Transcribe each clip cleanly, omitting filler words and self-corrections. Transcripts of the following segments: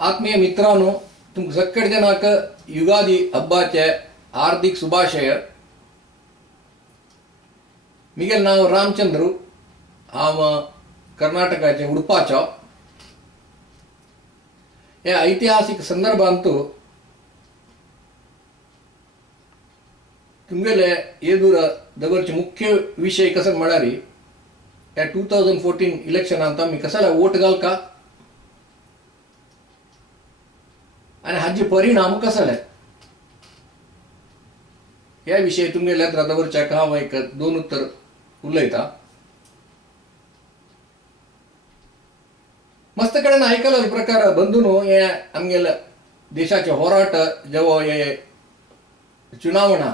आत्मीय मित्रांनो, तुमकां सगळे जणांक युगादी हब्बाचे हार्दिक शुभाशय. म्हजें नांव रामचंद्र. हांव कर्नाटकाचे उडपाचो. ह्या ऐतिहासीक संदर्भांत तुमगेले एदूर दवरचे मुख्य विषय कसं म्हळ्यार ह्या 2014 इलेक्शनांत आमी कसाला वोट घालका आणि हाचे परिणाम कसले ह्या विशयी तुमगेले येत्र दवरच्याक हांव एक दोन उत्तर उलयता. मस्त कडेन आयकलेले प्रकार बंधूनो, हे आमगेले देशाचे होराट जेवो हे चुनावणा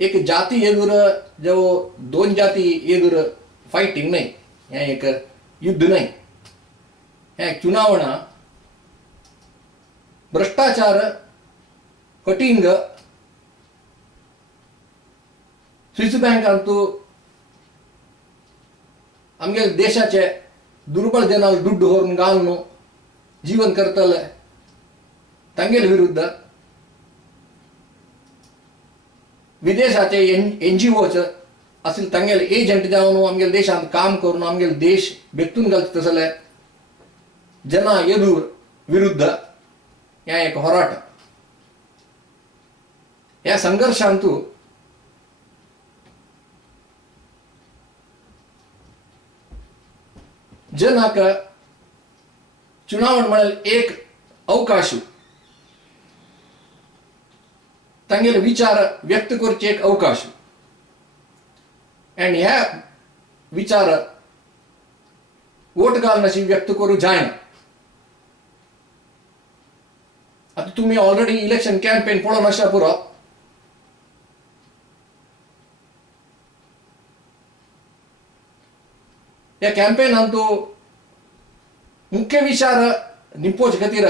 एक जाती एदूर जेवो दोन जाती एदूर फायटिंग नाही, हे एक युद्ध नाही. हे चुनावणा भ्रष्टाचार कटिंग स्विस बँकांतू आमगे देशाचे दुर्बळ जनाल दुड्ड व्हरून घालून जीवन करतले तांगेल विरुद्ध विदेशाचे NGOच असेल तांगेल एजंट जावन आमगे देशांत काम करून आमगे देश बेतून घालचे तसले जना एदूर विरुद्ध हे एक होराट. ह्या संघर्षांतू जनाक चुनावण म्हळ्यार एक अवकाश, तांगेले विचार व्यक्त करचे एक अवकाश. आणि ह्या विचार वोट घालून अशी व्यक्त करू जायना. आता तुम्ही ऑलरेडी इलेक्शन कॅम्पेन पळोवन आसा पुरो. ह्या कॅम्पेनांत मुख्य विचार निंपोवचे खातीर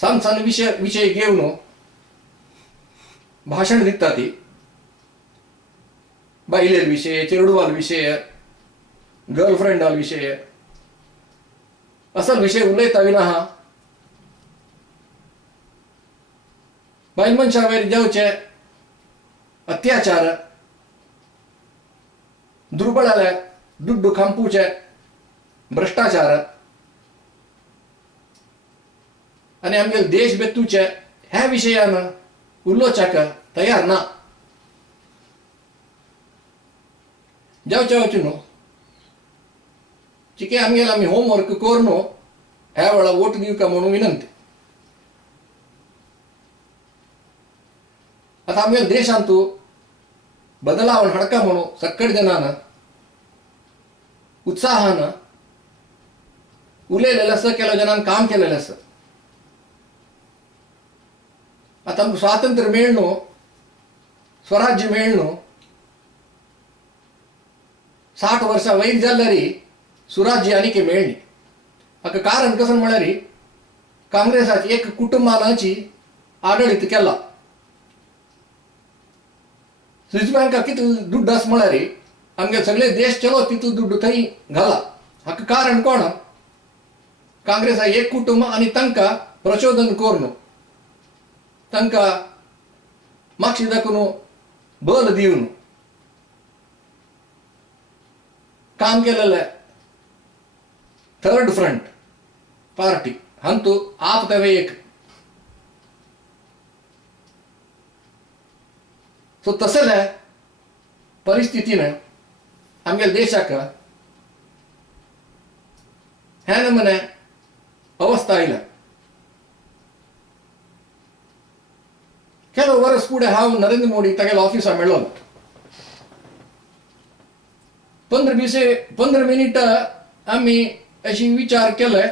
सान सान विषय घेवन भाषण दिता ती. बायलेर विषय, चेडवाल विषय, गर्लफ्रेंडाल विषय असल विषय उलयता विना बायल मनशा वयर जावचे अत्याचार, दुर्बळाले दुड्ड खांपूचे भ्रष्टाचार आणि आमगे देश बेतूचे ह्या विशयान उलोवच्याक तयार ना. जावचे वचून न्हू चिके आमी होमवर्क करून ह्या वेळा वोट दिवका म्हणून विनंती. आता आमगे देशांत बदलावण हाडका म्हणून सगळे जनान उत्साहान उलयलेलें आसा, केलो जनान काम केलेलें आसा. आता आमकां स्वातंत्र्य मेळ न्हू, स्वराज्य मेळ न्हू, 60 वर्सां वयर जाल्यार सुराज्य आनीक मेळ्ळी. हाका कारण कसं म्हळ्यार काँग्रेसाची एक कुटुंबाची आडळीत केला. स्विस बँका कितले दुड्ड आसा म्हळ्यार आमगे सगळे देश चलो तितलो दुड्ड थंय घाला. हाका कारण कोण? काँग्रेसा एक कुटुंब आणि तांकां प्रचोदन करून तांकां मागशी दाखोवन बल दिवन काम केलेले थर्ड फ्रंट पार्टी हांतू आप तवे एक. सो तसले परिस्थितीन आमगे देशाक ह्या नमुने अवस्था आयल्या. ಕೆಲವು ವರ್ಷ ಕೂಡ ಹಾವು ನರೇಂದ್ರ ಮೋದಿ ತಗೆಲ್ಲ ಆಫೀಸ ಮೇಳೋ 15 मिनिट आम्ही अशी विचार केले.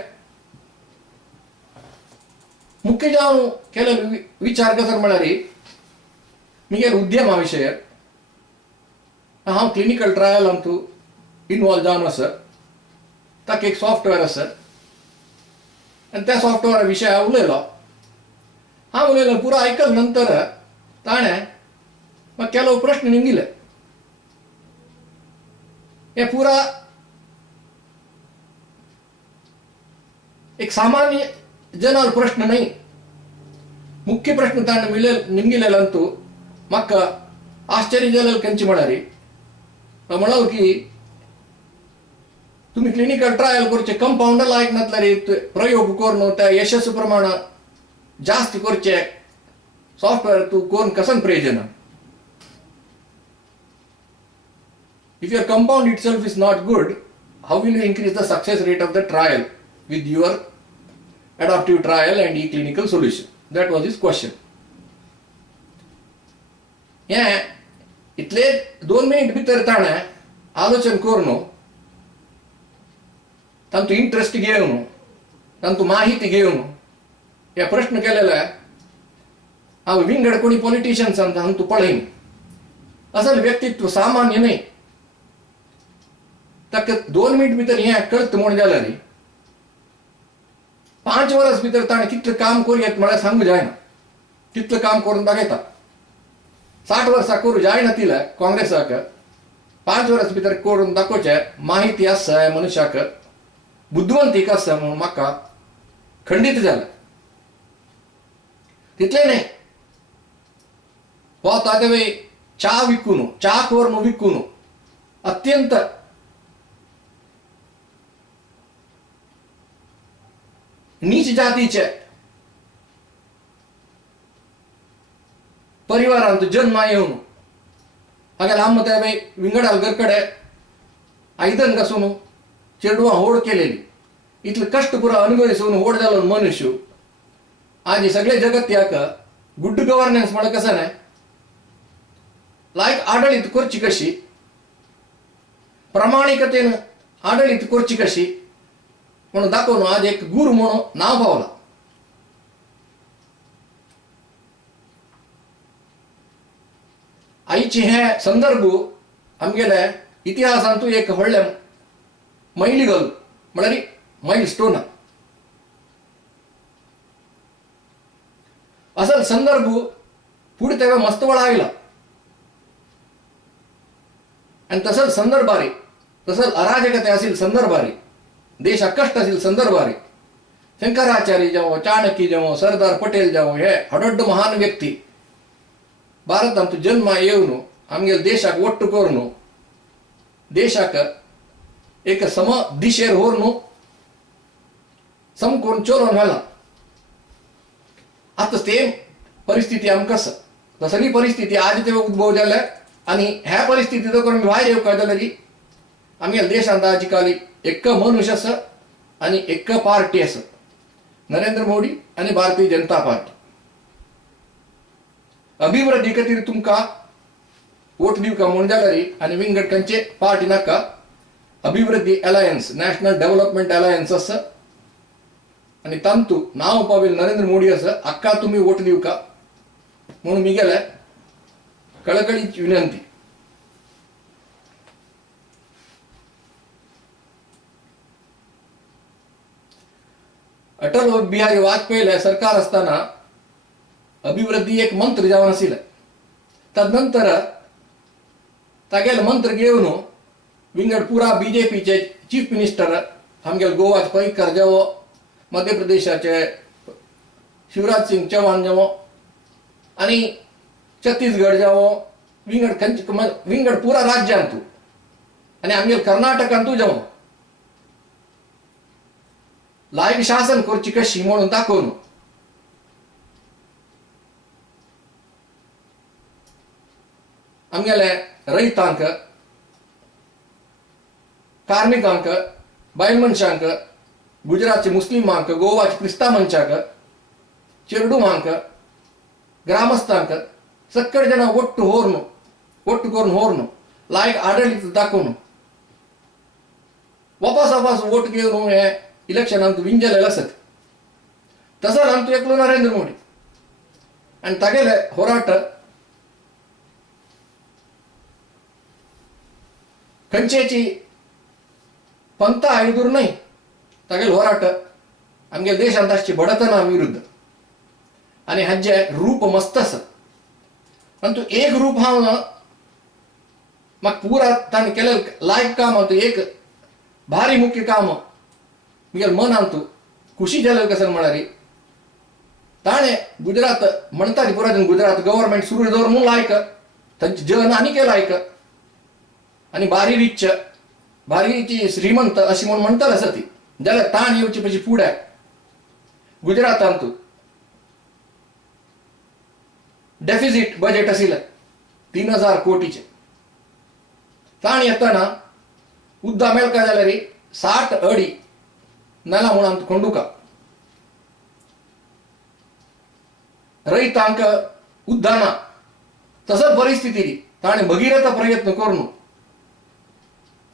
मुख्य जावन केले विचार कसं म्हळ्यार म्हगे उद्यमा विशय हांव क्लिनिकल ट्रायलांतू इन्वॉल्व जावन आसा. ताका एक सॉफ्टवेअर आसा आणि त्या सॉफ्टवेअरा विशय हांव उलयलो. हांव उलयलो पुरो आयकले नंतर ताणें म्हाका केलो प्रश्न निंदिले. हे पुरा एक सामान्य जनाल प्रश्न नाही. मुख्य प्रश्न ताण मिळेल निमगिलेलंतू म्हाका आश्चर्य जालें खंयची म्हळ्यार म्हणाल की तुम्ही क्लिनिकल ट्रायल करचे कंपाउंडर लायक नातल्यार प्रयोग करून त्या यशस्वी प्रमाण जास्त करचे सॉफ्टवेअर तू कोण कसन प्रयोजन. If your compound itself is not good, how will you increase the success rate of the trial with your adaptive trial and e-clinical solution? That was his question. Yeah, इतले 2 मिनिट भितर ताणें आलोचन करून तांतू interest घेवन तांतू माहिती घेवन हे प्रश्न केलेला हांव विंगड कोणी पॉलिटिशियन्सांत हांव तू पळयन. असल व्यक्तित्व सामान्य नाही. ताका 2 मिनिट भितर हें कळत म्हण जाल्यार 5 वर्स भितर ताणें कितलें काम करूं म्हळ्यार सांगू जायना. तितलें काम करून दाखयता. 60 वर्सां करूं जायना तिला काँग्रेसाक 5 वर्स भितर करून दाखोवचें माहिती आसा ह्या मनशाक बुद्धिवंतीक आसा म्हणून म्हाका खंडीत जालें. तितलें न्ही हो तागे च्या विकून च्या करून विकून अत्यंत नीच जातीचे परिवारांत जन्म येवन हागेल आम्म त्या विंगडालगर कडे आयदन घासून चेडवां होड केलेली इतले कष्ट पुरो अनुभविसून होड जालो मनुष्य आज सगळे जगत्याक गुड गव्हर्नन्स म्हण कसं नाही लायक आडळीत करची कशी प्रामाणिकतेन आडळीत करची कशी म्हणून दाखवून आज एक गुरु म्हणून नाव पावला. आईची हे संदर्भ आमगेले इतिहासांतू एक व्हडले मैलिगल म्हळ्यार मैल स्टोन. असल संदर्भ पुढे तेव्हा मस्त वेळ आयला आणि तसंच संदर्भारी तसंच अराजकते असेल संदर्भारी देश कष्ट असेल संदर्भारी शंकराचार्य जावं चाणक्य जावं सरदार पटेल जावं हे हडोड्ड महान व्यक्ती भारतांत जन्म येवन आमगे देशाक ಒಟ್ಟು करून देशाक एक सम दिशेर व्हरून समकोन चलोवन व्हेला. आता सेम परिस्थिती आमकां आसा. तसली परिस्थिती आज ते उद्भव जाल्या आणि ह्या परिस्थितीचो करून भायर येवपाक जाल्यार आमगे देशांत आजी काली एक मनुष्य आसा आणि एक पार्टी आसा नरेंद्र मोदी आणि भारतीय जनता पार्टी. अभिवृद्धी खातीर तुमकां वोट दिवका म्हण जाल्यार आनी विंगड खंयचे पार्टी नाका अभिवृद्धी अलायन्स नॅशनल डेव्हलपमेंट अलायन्स आसा आणि तांतू नाव पावेल नरेंद्र मोदी आसा हाका तुम्ही वोट दिवका म्हणून मी गेले कळकळीची विनंती. अटल बिहारी वाजपेयी सरकार असताना अभिवृद्धी एक मंत्र जावन आशिल्लें. तदनंतर तागेले मंत्र घेवन विंगड पुरा बीजेपीचे चीफ मिनिस्टर आमगेले गोवाचे पर्रीकर जावो मध्य प्रदेशाचे शिवराज सिंग चौहान जावो आणि छत्तीसगड जावो विंगड पुरा राज्यांतू आणि आमगेले कर्नाटकांतू जावो लायक शासन करची कशी म्हणून दाखोवन आमगेले रैतांक कार्मिकांक बायल मनशांक गुजरातचे मुस्लिमांक गोवाचे क्रिस्तांव मनशांक चेरडूमांक ग्रामस्थांक सक्कड जन ಒಟ್ಟು करून होरन लायक आडಳಿತ दाखोवन वापस वोट घेवन हे इलेक्शनांत विंजलेले आसत. तसो आमचो एकलो नरेंद्र मोदी आनी तागेले होराट खंयचेची पंथा आयदूर न्हय. तागेले होराट आमगे देशांत आसची बडतना विरुद्ध आनी हाचे रूप मस्त आसा. परंतु एक रूप हांव म्हाका पुरा ताणें केलेलें लायक काम एक भारी मुख्य काम म्हगे मनांत ಖುಷಿ जालें कसं म्हणारी ताणे गुजरात म्हणतात पुरा गुजरात गव्हर्नमेंट सुरू दवर म्हणून लायक त्यांची जन आणि केलं लायक आणि बारी रिच बारीची श्रीमंत अशी म्हणून म्हणतात असं ती ज्याला ताण येऊची पशी फुड्या गुजरातांतू डेफिसिट बजेट असेल 3000 कोटीचे ताण येताना उद्दा मेळका जाल्यार री 60 अडी नेला म्हणून आमचं ಕೊಂಡುಕ रैतांक उद्दान तसंच परिस्थिती री ताणे भगीरथ प्रयत्न करून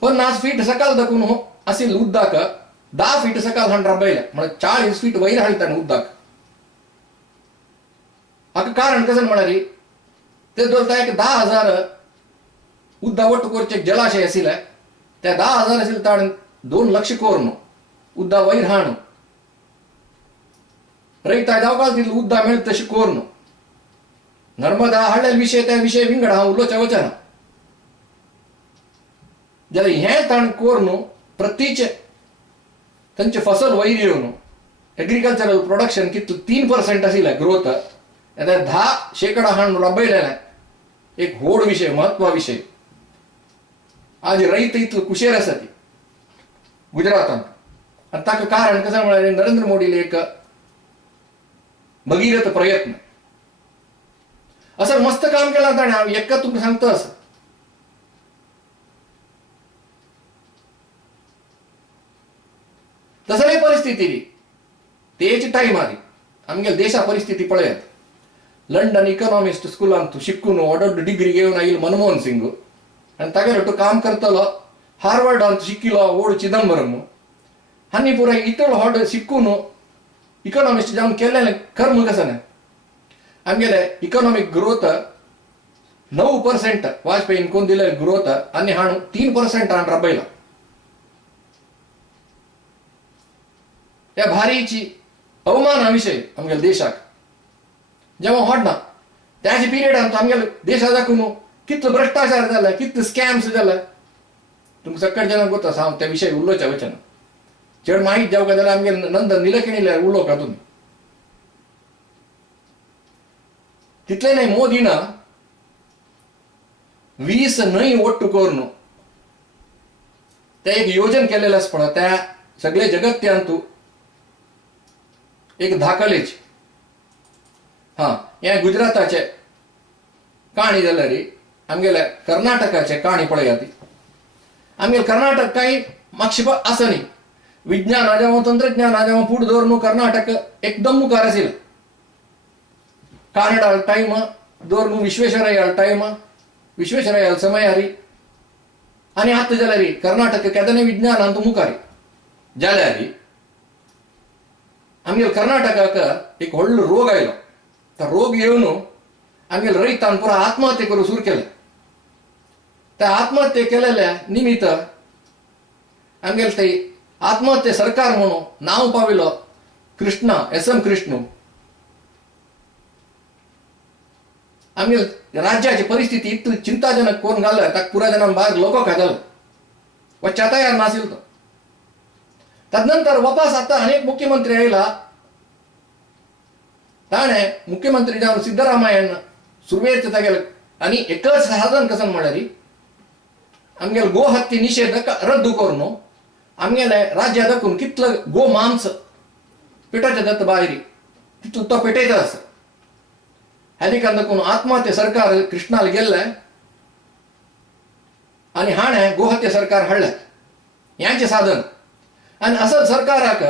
50 फीट सकाळ दकून हो असेल उद्दाक 10 फीट सकाळ हांड्रा बैल म्हणजे 40 फीट वैर हालताना उद्दाक हाका कारण कसं म्हणारी ते दोलता एक 10,000 उद्दा ಒಟ್ಟು कोरचे जलाशय असेल त्या 10,000 असेल ताण 2 ಲಕ್ಷ कोरनो उद्दा वैर हाणू रैत जावकाल तिथलं उद्दा मिळत तशी कोरनो नर्मदा हळ्ळेल विषय त्या विषय विंगड हा उल्लोच्या वचन ज्याला हे ताण कोरनो प्रतीचे त्यांचे फसल वैर येऊन एग्रीकल्चरल प्रोडक्शन कितलं 3% असेल ग्रोथ आता 10% हाण रबयलेला एक होड विषय महत्वा विषय आज रैत इतलं कुशेर आसा ती गुजरातांत आणि ताका कारण कसं म्हणाले नरेंद्र मोदीले एक भगीरथ प्रयत्न असं मस्त काम केलं ताणे हांव एका तुमकां सांगता असं तसले परिस्थिती री तेची टाइम आली आमगे देशा परिस्थिती पळयात लंडन इकॉनॉमिस्ट स्कूलांत शिकून व्हड डिग्री घेऊन आयिल्लो मनमोहन सिंग आणि तागेलो काम करतलो हार्वर्डांत शिकिल्लो ओड चिदंबरम हानी पुरा इतलो व्हड शिकून इकॉनॉमिस्ट जावन केलेलें कर्म कसं नाही आमगेले इकॉनॉमिक ग्रोथ 9% वाजपेयीन कोण दिले ग्रोथ आणि हाणू 3% हाण रबयला त्या भारीची अवमान विषय आमगेल्या देशाक जेव्हा होडना त्याची पिरियडांत आमगेल्या देशा दाखवून कितलो भ्रष्टाचार जाला कितलो स्कॅम्स जाला तुमकां सगळ्या जणांक गोता हांव त्या विशय उलोवच्या वचन चड माहीत जावका जाल्यार आमगे नंदन निलकिणील्यार उलोवका तुमी तितले नाही मोदीन 20 न्हंय ओट्टू करून ते एक योजन केलेलें आसपण त्या सगळे जगत्यांतू एक धाकलेच हा या गुजराताचे काणी जाल्यार आमगेल्या कर्नाटकाचे काणी पळया ती आमगे कर्नाटक काही मातशी आसनी विज्ञान जावं तंत्रज्ञान जावं फूड दवरून कर्नाटक एकदम मुखार आशिल्लो कानडा टाइम दवरून विश्वेश्वरय्या टाइम विश्वेश्वरय्या समयारी आणि आतां जाल्यार कर्नाटक केदने विज्ञानांत मुखारी जाल्यार आमगे कर्नाटकाक एक व्हडलो रोग आयलो तो रोग येवन आमगे रैतान पुरा आत्महत्या करूंक सुरू केले त्या आत्महत्या केलेल्या निमित्त आमगे ते आत्महत्या सरकार म्हणून नाव पाविलो कृष्णा SM कृष्ण आमगे राज्याची परिस्थिती इतली चिंताजनक करून घालल्या ताका पुरा जनांक भायर लोको खातालो वच्चा तयार नाशिल्लो तो तदनंतर वापस आता अनेक मुख्यमंत्री आयला ताणे मुख्यमंत्री जावन सिद्धरामय्यन सुरवेर तागेले आणि एकच साधन कसं म्हळ्यार आमगेले गो हत्या निषेध रद्द करून आमगेले राज्या दाखवून कितलं गो मांस पेटाच्या जाता भायर तितलो तो पेटयता आसा हेका दाखवून आत्महत्या सरकार कृष्णाल गेल्ले आणि हाणे गोहत्या सरकार हाडले यांचे साधन आणि असं सरकाराक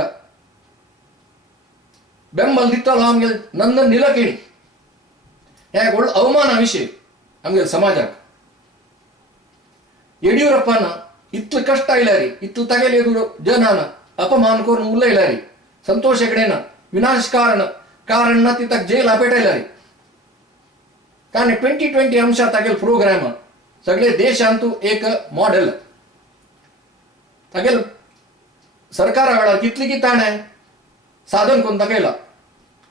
बेंबल दितलो आमगे नंदन निलकिणी हे एक व्हड अवमाना विषय आमगे समाजाक येडियुरप्पान इतलं कष्ट आयल्यारी इतलं तागेले जनान अपमान करून उलयल्यारी संतोष हेगडेन विनाशकारण ना ती ताका जेल पेटयल्यारी ताणे 2020 अंशा तागेले प्रोग्राम सगळे देशांतू एक मॉडेल तागेले सरकारा वेळार कितली की ताणे साधन करून दाखयला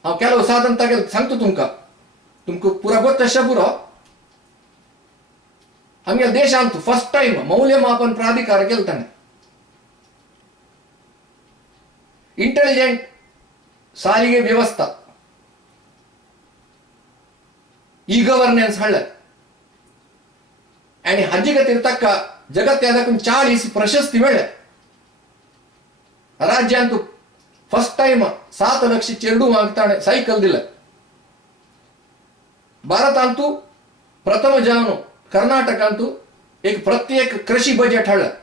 हांव केलो साधन तागेले सांगता तुमकां पुरा गोत तशें पुरो आमगे देशांत फर्स्ट टाइम मौल्यमापन प्राधिकार केलो ताणे इंटेलिजंट ಸಾರಿಗೆ ವ್ಯವಸ್ಥೆ ई गव्हर्नन्स हळद आणि हाजी खातीर ताका जगत्याकून 40 प्रशस्ती मेळ्ळ्या. राज्यांत फर्स्ट टाइम 7 ಲಕ್ಷ चेडूंक ताणें सायकल दिलें. भारतांतू प्रथम जावन कर्नाटकांतू एक प्रत्येक कृषी बजेट हाडलें.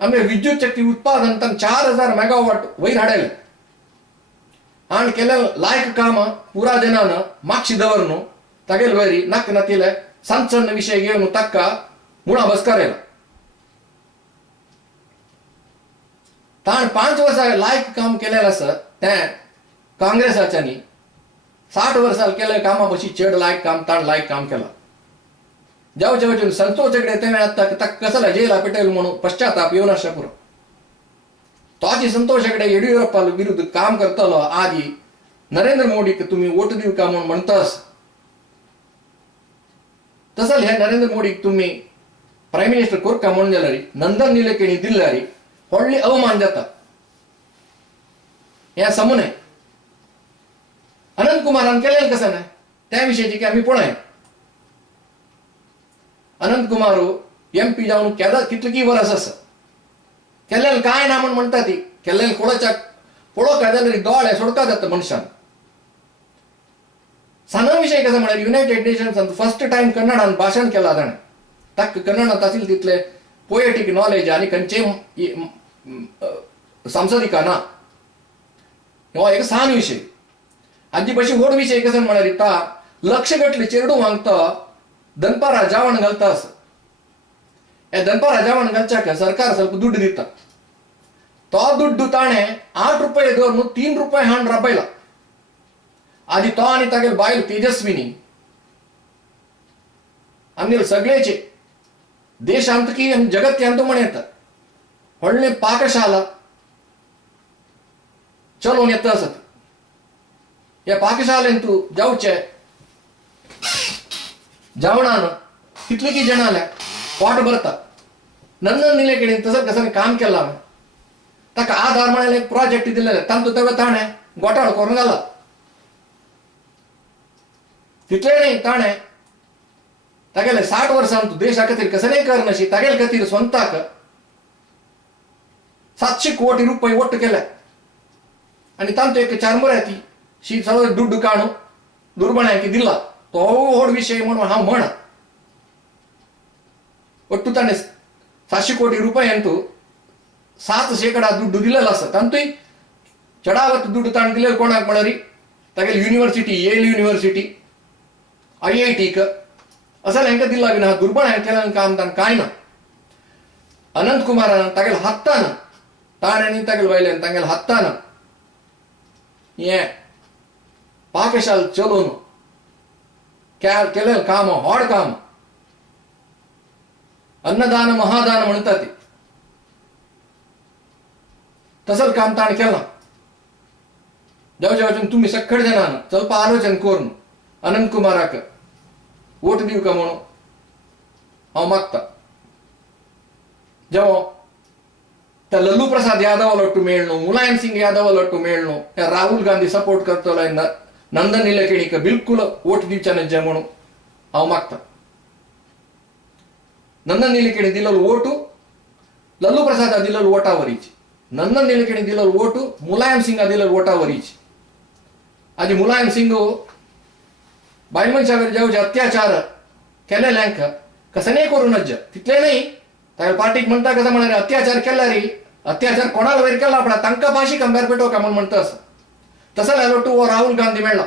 आमगे विद्युत शक्ती उत्पादन तान 4000 मेगावॉट वयर हाडले. हाण केले लायक काम पुरा जनान मागशी दवरनु तागेल वरी नक नतिले सಣ್ಣ सಣ್ಣ विषय घेवन ताका मुळा बसकारेला. ताण 5 वर्सां लायक काम केलेलं आसा तें काँग्रेसाच्यांनी 60 वर्सां केले कामा पशी चेड लायक काम ताण लायक काम केला. जावचे वचून संतोष हेगडे तेणें आतां ताका कसला जेला पेटयलो म्हणून पश्चाताप येवन आसा पुरो. तोची संतोष हेगडे येडियुरप्पा विरुद्ध काम करतलो आदी नरेंद्र मोदीक तुम्ही वोट दिव का म्हणून म्हणतास. तसल हे नरेंद्र मोदीक तुम्ही प्राईम मिनिस्टर कोरका म्हणून जाल्यार नंदन निलेकणी दिल्यार व्हडली अवमान जाता. हे समने अनंत कुमारान केलें कशें ना त्या विशयाची आमी पळय. अनंत कुमार MP जावन कितली वर्स आसा केल्लें कांय ना म्हण म्हणटा ती केल्लें कोळोच्या पळोवंक जाल्यार दोळे सोडका जाता मनशान. साना विशय कसो म्हळ्यार युनायटेड नेशन्सांत फर्स्ट टाइम कन्नडान भाशण केलां ताणें. ताका कन्नडांत आशिल्लें तितले पोएटीक नॉलेज आनी खंयचे सांसदिका ना. हो एक सान विशय. हाजी बशी व्हड विशय कसो म्हळ्यार ता लक्ष गटले चेडू वांगता दनपारा जेवण घालता आसा. हे दनपारा जेवण घालच्याक सरकार ಸ್ವಲ್ಪ ದುಡ್ಡು दिता. तो ದುಡ್ಡು ताणें 8 रुपये दवरून 3 रुपये हाण राबयला. आदी तो आनी तागेल बायल तेजस्विनी आमगेले सगळेचे देशांतकी आनी जगत्यांत म्हणयता व्हडले पाकशाला चलोवन येता आसत. ह्या पाकशालेंत तूं जावचे जेवणान कितले की जणाले पोट भरता. नंदन निलेकणीन तसं कसं काम केलां. ताका आधार म्हणाले एक प्रोजेक्ट दिलेले तांतू तेव्हा ताणें घोटाळो करून घाला. तितले न्ही ताणें तागेले 60 वर्सांत देशा खातीर कसलेंय करनाशी तागेले खातीर स्वंताक 700 कोटी रुपये वट्ट केले. आनी तांतू एक चारमुऱ्याती शी सगळं दुड्डू काणू दुर्बणांकी दिला. तो व्हड विशय म्हणून हांव म्हणा. ಒಟ್ಟು ತಾನೆ 700 ಕೋಟಿ ರೂಪಾಯಿ ಅಂತೂ 7% ದುಡ್ಡು दिलेला आसा. तांतूय चढावत ದುಡ್ಡು ताण दिलेलं कोणाक म्हळ्यार तागेली युनिव्हर्सिटी येल युनिव्हर्सिटी IIT असं हेंका दिला विना दुर्बळ हें केलें काम ताण कांय ना. अनंत कुमारान तागेले हत्तान ताण आनी तागेले बायलेन तागेले हत्तान हें पाकशाल चलोवन केलें काम व्हड काम अन्नदान महादान म्हणतात ते तसल काम ताण केलां. जेवचे वचून तुम्ही सगळे जणांन ಸ್ವಲ್ಪ आलोचन करून अनंत कुमाराक वोट दिव का म्हणून हांव मागता. जेवो त्या लल्लू प्रसाद यादव लट्टू मेळनो मुलायम सिंग यादव लट्टू मेळनो त्या राहुल गांधी सपोर्ट करतलो नंदन निलेकणीक बिलकुल वोट दिवचे न्हय म्हणून हांव मागता. नंदन निलेकणी दिलेलो वोटू लल्लू प्रसाद दिलेलो वोटावरीची. नंदन निलेकणी दिलेलो वोटू मुलायम सिंगा दिलेलो वोटावरीची. आजी मुलायम सिंग बायल मनशावर जेवचे अत्याचार केलेल्यांक कसलेय करू नज तितले न्ही तागेले पार्टीक म्हणटा कसं म्हणारे अत्याचार केल्यार अत्याचार कोणाला वयर केला पण तांकां फाशी कंपेर पेटो का म्हणून म्हणटा आसा. तसो लोटू हो राहुल गांधी मेळ्ळा.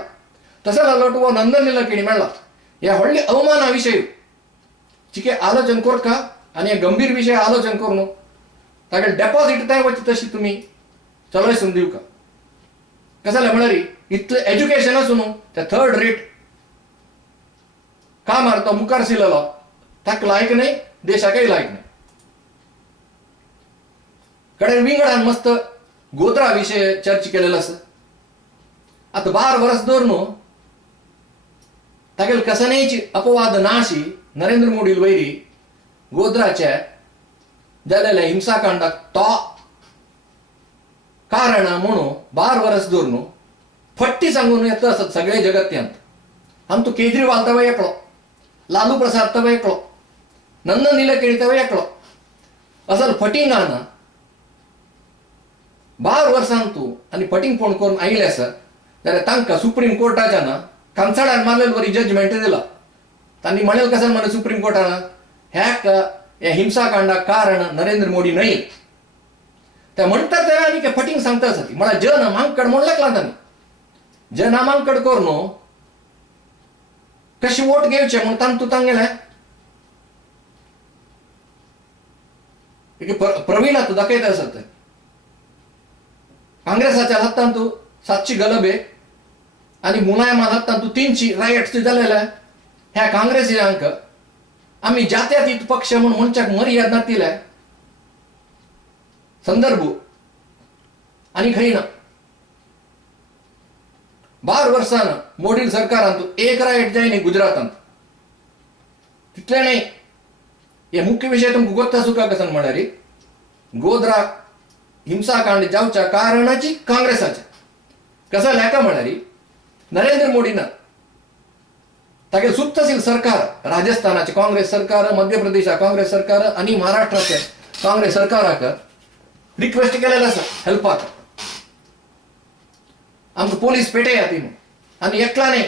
तसो लोटू हो नंदन निलेकणी मेळ्ळा. हे व्हडले अवमाना विशय चिके आलोचन कोरका आनी हे गंभीर विशय आलोचन करून तागेले डेपॉझिट थंय वच तशी तुमी चलयसून दिवका. कशें जालें म्हळ्यार इतलें एज्युकेशन आसून ते 3rd रेट कामार तो मुखार सिलेलो ताका लायक न्हय देशाकय लायक न्हय. कडेन विंगडान मस्त गोत्रा विशय चर्चा केलेलो आसा. आतां 12 वर्स दवरून तागेले कसलेच अपवाद नाशी नरेंद्र मोदी वैरी गोद्राचे जालेले हिंसाकांडाक तो कारण म्हणून 12 वर्स दवरून फट्टी सांगून येतं असत सगळे जगत्यांत आम तू केजरीवाल तव एकलो लालू प्रसाद तव एकलो नंदन निलकेणी तव एकलो असल फटिंगान 12 वर्सां तू आणि फटिंग फोन करून आयले आसा जाल्यार तांकां सुप्रीम कोर्टाच्यान कंसडान मारलेले बरी जजमेंट दिला तांणी म्हणेल कसं म्हणे सुप्रीम कोर्टान ह्याक हे हिंसाकांडाक कारण नरेंद्र मोदी नाही ते म्हणतात तेव्हा आनी फटिंग सांगता आसा ती म्हळ्यार जननामांकड म्हण लागला तांणी जननामांकड करून कशी वोट घेवचे म्हण तांतू तांगेले प्रवीण तू दाखयता आसत काँग्रेसाच्या हातांत तू 700 गलबे आणि मुलायमान हातांत तू 300 रायट्स जालेले ह्या काँग्रेसीयांक आम्ही जात्यातीत पक्ष म्हणून मनशाक मर्याद नातिले संदर्भ आणि खंय ना 12 वर्सान मोदी सरकारान एक रायट जायनी गुजरातांत तितले नाही हे मुख्य विषय तुमकां गोत्ता सुका कसन म्हळ्यार गोध्रा हिंसाकांड जावच्या कारणाची काँग्रेसाचे कसं लेखा म्हळ्यार नरेंद्र मोदीनं तागे सुत्तशील सरकार राजस्थानाचे काँग्रेस सरकार मध्य प्रदेशा काँग्रेस सरकार आणि महाराष्ट्राचे काँग्रेस सरकाराक रिक्वेस्ट केलेला आसा हेल्पाक आमकां पोलीस पेटया ती आणि एकला नाही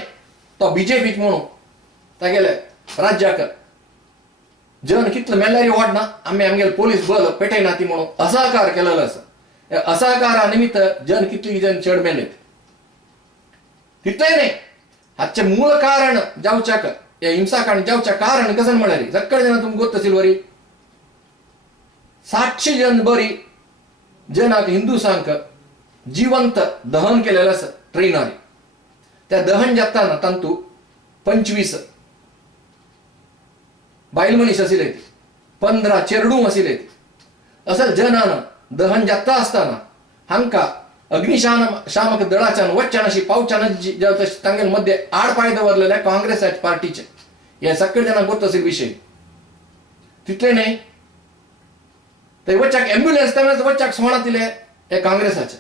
तो बीजेपीक म्हणून तागेले राज्याक जन कितलं मेल्यारी वाडना आमगेले पोलीस बल पेटयना ती म्हणून असहकार केलेलो आसा असहकारा निमित्त जन कितली जन चड मेलेत तितले नाही हाचे मूळ कारण जावच्याक हे हिंसाकांड जावच्या कारण कसं म्हळ्यार सक्कळ जन तुमकां गोत्त आशिल्ली बरी 700 जन बरी जनाक हिंदुसांक जिवंत दहन केलेलं आसा ट्रेनार त्या दहन जाताना तांतू 25 बायल मनीस आशिल्ले 15 चेरडू आशिल्ले असं जनान दहन जाता आसतना हांकां अग्निशामक दळाच्यान वच्च्यान अशी पावच्यान तांगेले मध्ये आडपाय दवरलेल्या काँग्रेस पार्टीचे हे सगळे जाणांक गोत्त आशिल्ले विशय तितले न्ही ते वच्चाक एम्ब्युलन्स त्यावेळेस वच्चाक सोडा दिले हे काँग्रेसाचे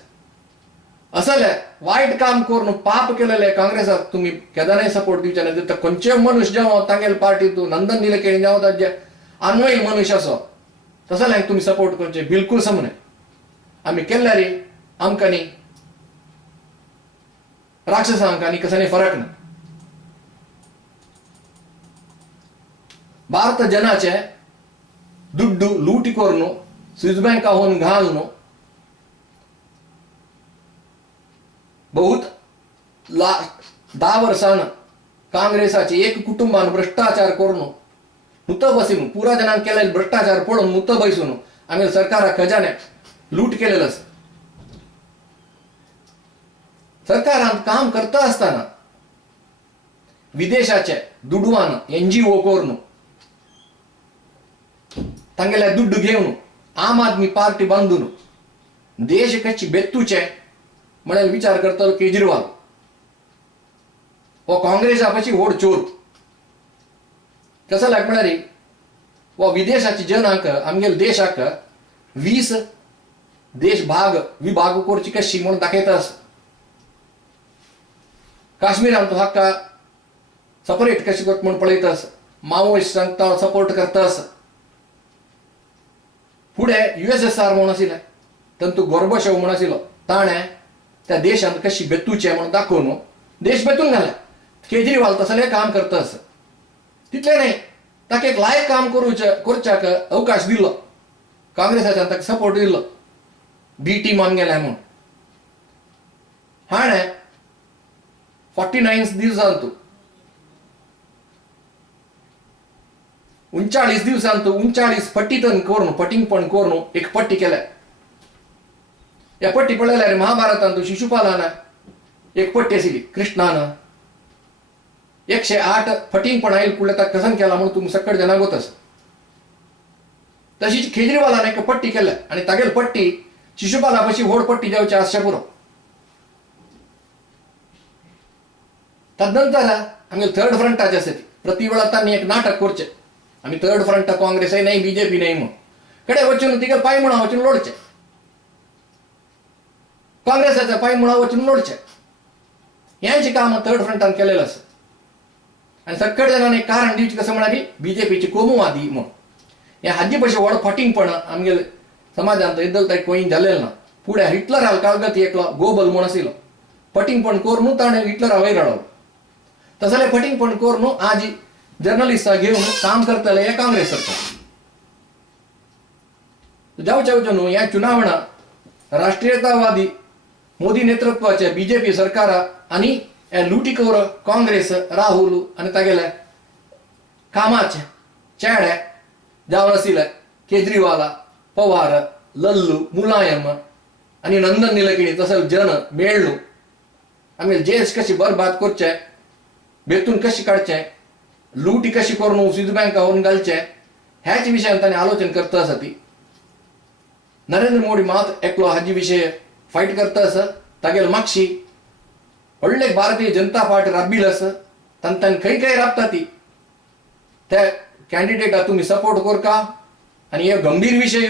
असले वाईट काम करून पाप केलेले काँग्रेसाक तुम्ही केदारय सपोर्ट दिवचे नाही तर खंयचे मनुष्य जेव्हा तांगेले पार्टीतून नंदन निलकेणी जेव्हा जे अन्वयी मनुष्य असो तसले तुम्ही सपोर्ट करचे बिलकुल समने आम्ही केल्यारी आमकां राक्षसांक आनी कसांनी फरक ना भारत जनाचे दुड्डू लूटी करून स्विस बँक होऊन घालून बहुत 10 वर्सान काँग्रेसाचे एक कुटुंबान भ्रष्टाचार करून नुत बसून पुरा जनांक केलेले भ्रष्टाचार पळोवन नुत बसून आमगे सरकारा खजाने लूट केलेलं आसा सरकारान काम करता असताना विदेशाचे दुडवान NGO करून तांगेले दुड्ड घेवन आम आदमी पार्टी बांधून देश कशी बेत्तूचे म्हळ्यार विचार करतलो केजरीवाल हो काँग्रेसा पाशी व्हड चोर कसं लाग म्हळ्यार हो विदेशाची जनांक आमगेले देशाक 20 देश विभाग करची कशी म्हणून दाखयता आसा काश्मीरान तो हाका सपरेट कशी करता म्हणून पळयता आसा माओइस्टांक तो सपोर्ट करता आसा पुढे USSR म्हणून आशिल्ले तंतू गोर्बाचोव म्हणून आशिल्लो ताणें त्या देशांत कशी बेतूचे म्हणून दाखोवन देश बेतून घाले केजरीवाल तसले काम करता आसा तितले न्ही ताका एक लायक काम करच्याक अवकाश दिल्लो काँग्रेसाच्यान ताका सपोर्ट दिल्लो बी टीम आमगेले म्हणून हाणें 49 दिवसांत 39 दिवसांत 39 पट्टीतन करून पटिंगपण करून एक पट्टी केल्या या पट्टी पळयल्यार महाभारतांत शिशुपालान एक पट्टी आशिल्ली कृष्णान 108 फटिंगपण आयिल्ले कुळ्ळे ताका कसन केला म्हणून तुमकां सकट जाणां गोत आसा तशीच केजरीवालान एक पट्टी केल्या आनी तागेली पट्टी शिशुपाला पाशी व्हड पट्टी जावची आसचे पुरो तदनंतर आमगे थर्ड फ्रंटाचे आसा ती प्रति वेळा तांणी एक नाटक करचें आमी थर्ड फ्रंट काँग्रेसय नाही बीजेपी नाही म्हणून कडे वचून तिका पांय म्हणून वचून लोडचे काँग्रेसाच्या पायमुळा वचून मोडचे यांची कामं थर्ड फ्रंटान केलेलं असं आणि सगळे जणांनी कारण दिवची कसं म्हणाली बीजेपीची कोमुवादी म्हण या हद्दी पैसे व्हड फटिंगपण आमगे समाजांत इद्दल ताई कोईन झालेलं ना पुढे हिटलर हाल कागद एकलो गोबल म्हण आशिल्लो फटिंगपण करून ताणें हिटलर वयर हाडलो तसले फटिंगपण करून आज जर्नलिस्टां घेऊन काम करतले हे काँग्रेस सरकार जावचे न्हू ह्या चुनावणा राष्ट्रीयतावादी मोदी नेतृत्वाचे बीजेपी सरकार आणि लुटीखोर काँग्रेस राहुल आणि तागेले कामाचे चेडे जावन आशिल्ले केजरीवाल पवार लल्लू मुलायम आणि नंदन निलकणी तसले जन मेळ्ळू आमी देश कशी बरबाद करचे बेतून कशी काडचे लूटी कशी करून स्विस बँकावरून घालचे ह्याच विशयान ताणें आलोचन करता आसा ती नरेंद्र मोदी मात एकलो हाजी विषय फायट करता आसा तागेले मागशी व्हडले भारतीय जनता पार्टी राबिल आसा तांणी खंय राबता ती त्या कॅन्डिडेटा तुम्ही सपोर्ट करका आणि हे गंभीर विषय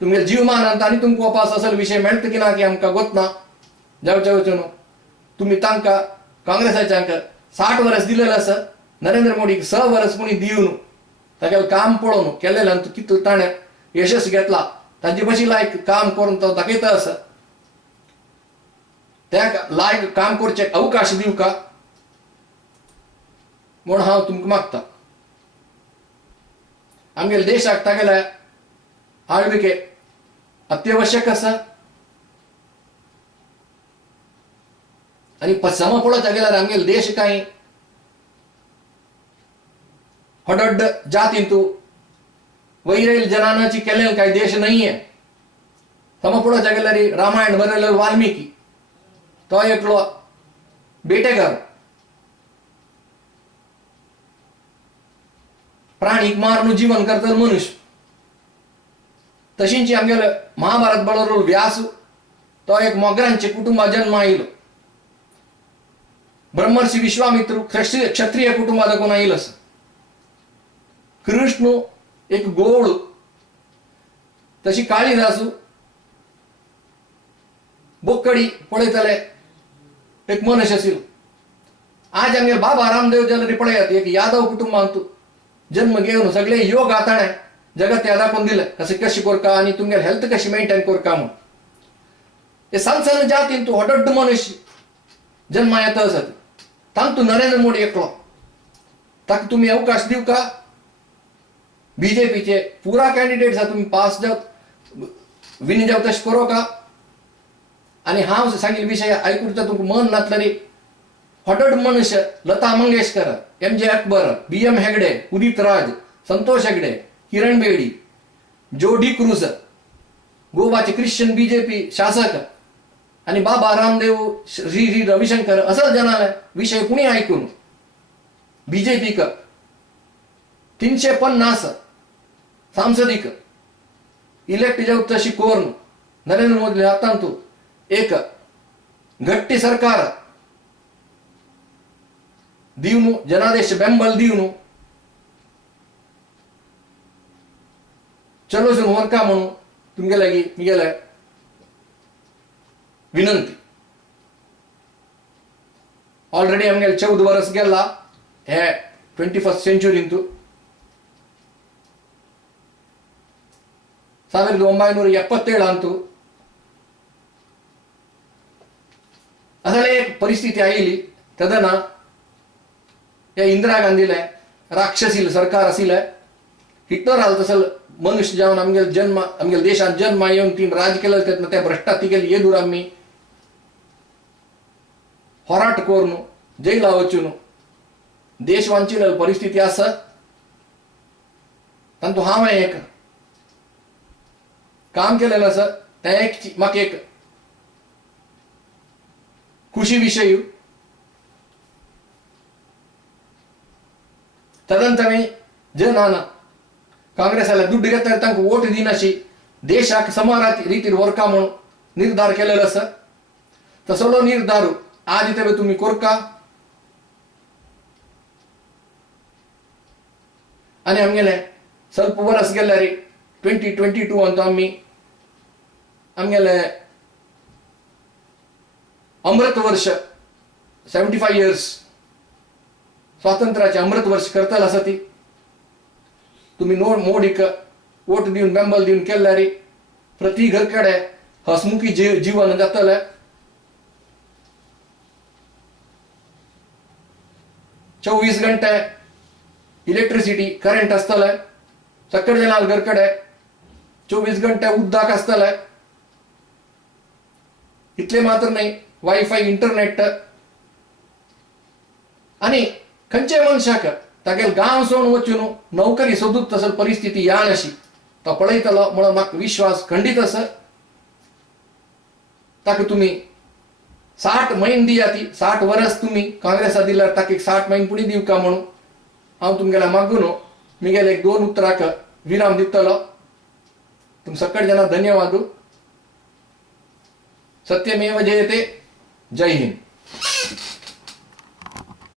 तुमगे जीव मानांत आणि तुमकां वापस असल विषय मेळटा की ना की आमकां गोतना जावचे वचून तुम्ही तांकां काँग्रेसाच्यांक 60 वर्स दिलेलें आसा नरेंद्र मोदीक 6 वर्स कोणी दिवन तागेलें काम पळोवन केलेल्यान कितलो ताणें यशस्वी घेतला ताजे भशी लायक काम करून तो दाखयता आसा त्या लायक काम करचे अवकाश दिवका म्हूण हांव तुमकां मागता आमगेल्या देशाक तागेले आळविके अत्यावश्यक आसा आणि सम पळोवचा गेल्यार आमगेलो देश कांय हडड जातींतू वैरेल जनानाची केलेलं काही देश नाहीये सम पळोवचा गेल्यार रामायण बरयलेलो वाल्मिकी तो एकलो बेटेकार प्राणीक मारून जीवन करतलो मनुष्य तशींची आमगेले महाभारत बरोबर व्यास तो एक मोगरांचे कुटुंबात जन्म आयलो ब्रह्मर्षी विश्वामित्र क्षत्रिय कुटुंबात कोण आयलो आसा कृष्ण एक गोड तशी काळिदासू बोकडी पळयतले एक मनुष्य आशिल्लो आज आमगे बाबा रामदेव जाल्यार पळयात एक यादव कुटुंबांत जन्म घेवन सगळे योग ताणें जगत याद दाखोवन दिले कशी करका आणि तुमगे हेल्थ कशी मेंटेन करका म्हणून हे सन जातीन तूं हडड मनुष्य जन्मा येता आसा तांतू नरेंद्र मोदी एकलो ताका तुम्ही अवकाश दिवका बीजेपीचे पुरा कॅन्डिडेट आसा तुम्ही पास जावत विन जावत तशें करो का आणि हांव सांगिल्ले विशय आयकून तुमकां मन नातलें हडड मनुष्य लता मंगेशकर एम.जे. अकबर बी.एम. हेगडे उदित राज संतोष हेगडे किरण बेडी जोडी क्रूज गोवाचे ख्रिश्चन बीजेपी शासक आणि बाबा रामदेव श्री रविशंकर असं जनाले विषय कुणी ऐकून बीजेपीक 350 सांसदीक इलेक्ट जावत तशी कोरून नरेंद्र मोदी हातांतू एक गट्टी सरकार दिवन जनादेश बेंबल दिवन चलोसून वर्का म्हणून तुमगे लागी मुगेले विनंती ऑलरेडी आमगेले 14 वर्स गेला हे 21st सेंचुरींतू 1977 ಅಂತೂ असले एक परिस्थिती आयली तेदना या इंदिरा गांधीले राक्षसील सरकार आशिल्ले हिटलर हाल तसल मनुष्य जावन आमगेले जन्म आमगेले देशांत जन्म येवन तीन राज केले तेन्ना त्या भ्रष्टात तिगेली येदूर आमी होराट करून जैला वचून देश वांचिल्ले परिस्थिती आसा तांतू हांवें एक काम केलेलं आसा तें एक म्हाका एक खुशी विषय तदनंतर जनान काँग्रेसाला दुड्ड घेता तांकां वोट दिनाशी देशाक समान रितीन वर्का म्हणून निर्धार केलेलो आसा तसलो निर्धार आज इथे तुम्ही करका आणि आमगेले ಸ್ವಲ್ಪ वर्स गेल्यार 2022 अंत आमी आमगेले अमृत वर्ष 75 इयर्स स्वातंत्र्याचे अमृत वर्ष करतल आसा ती तुम्ही मोडीक वोट दिवन बेंबल दिवन केल्यारी प्रति घर कಡೆ हसमुखी जीवन जातले. चोवीस घंटे इलेक्ट्रिसिटी करंट आसतले सगळे जनाल घर कಡೆ 24 घंटे उदक आसतले. इतले मात्र नाही वायफाय इंटरनेट आणि खंयचे मनशाक तागेल गांव सोडून वचून नोकरी सोदूंक तसली परिस्थिती यानशी तो पळयतलो म्हणून म्हाका विश्वास खंडीत आसा. ताका तुम्ही 60 महिने दिया ती 60 वर्स तुम्ही काँग्रेसा दिल्यार ताका 60 महिने पुणी दिवका म्हणून हांव तुमगेल्या मागून मुगेले 2 उतराक विराम दितलो. तुम सकळ जना धन्यवाद. सत्यमेव जयते. जय हिंद.